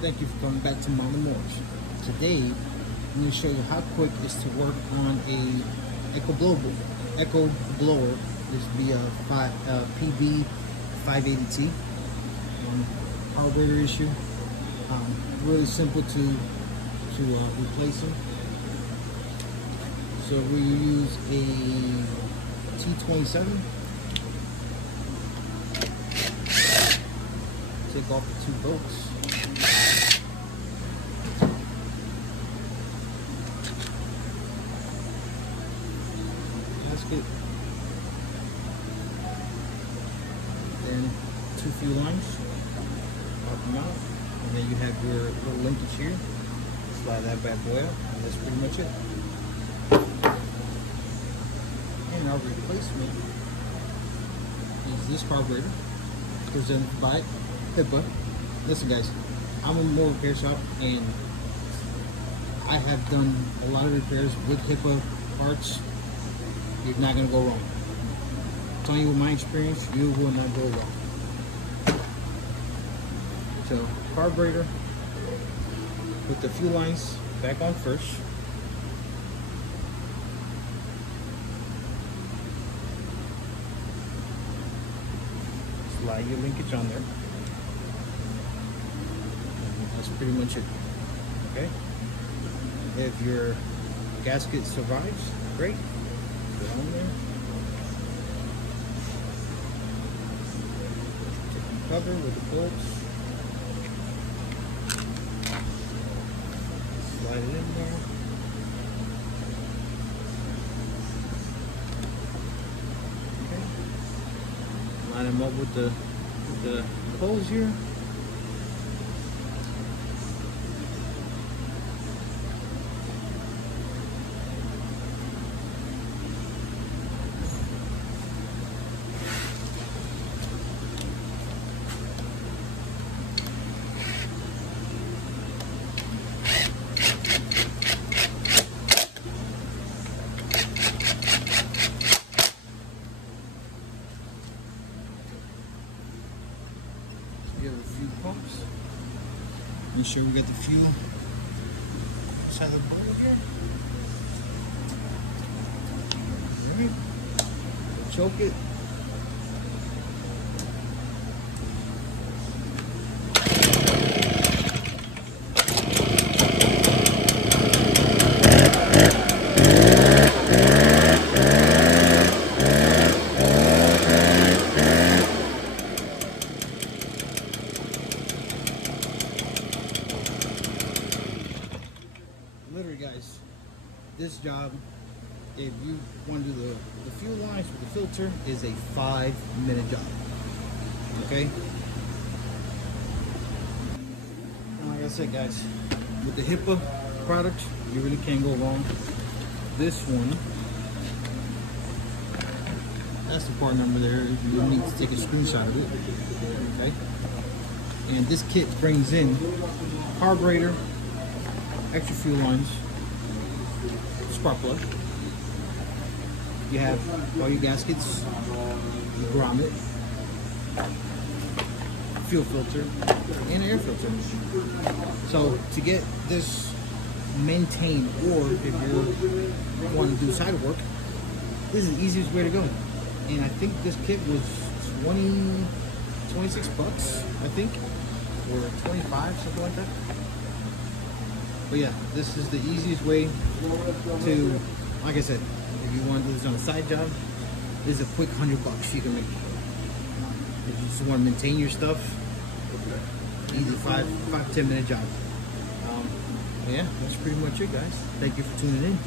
Thank you for coming back to Mama Moore's. Today, I'm going to show you how quick it is to work on a Echo blower. This will be a PB 580T carburetor issue. Really simple to replace them. So we use a T27. Take off the two bolts. Gasket. Then two fuel lines. Pop them out. And then you have your little linkage here. Slide that bad boy out. And that's pretty much it. And our replacement is this carburetor, presented by Hipa. Listen guys, I'm a more repair shop and I have done a lot of repairs with Hipa parts. You're not going to go wrong. I'm telling you with my experience, you will not go wrong. So carburetor, put the fuel lines back on first. Slide your linkage on there. And that's pretty much it. Okay? If your gasket survives, great. Put it on there. Take the cover with the bolts. Slide it in there. Line them up with the holes here. We have a few pumps. Make sure we get the fuel inside the bowl here. Alright. Choke it. Literally guys, this job, if you want to do the fuel lines with the filter, is a 5-minute job. Okay? And like I said guys, with the Hipa product, you really can't go wrong. This one, that's the part number there. You need to take a screenshot of it. Okay? And this kit brings in carburetor, extra fuel lines, spark plug. You have all your gaskets, your grommet, fuel filter, and air filter. So to get this maintained, or if you want to do side work, this is the easiest way to go. And I think this kit was 26 bucks, I think, or 25, something like that. But yeah, this is the easiest way to, like I said, if you want to do this on a side job, this is a quick $100 you can make. If you just want to maintain your stuff, easy 5-10 minute job. But yeah, that's pretty much it guys. Thank you for tuning in.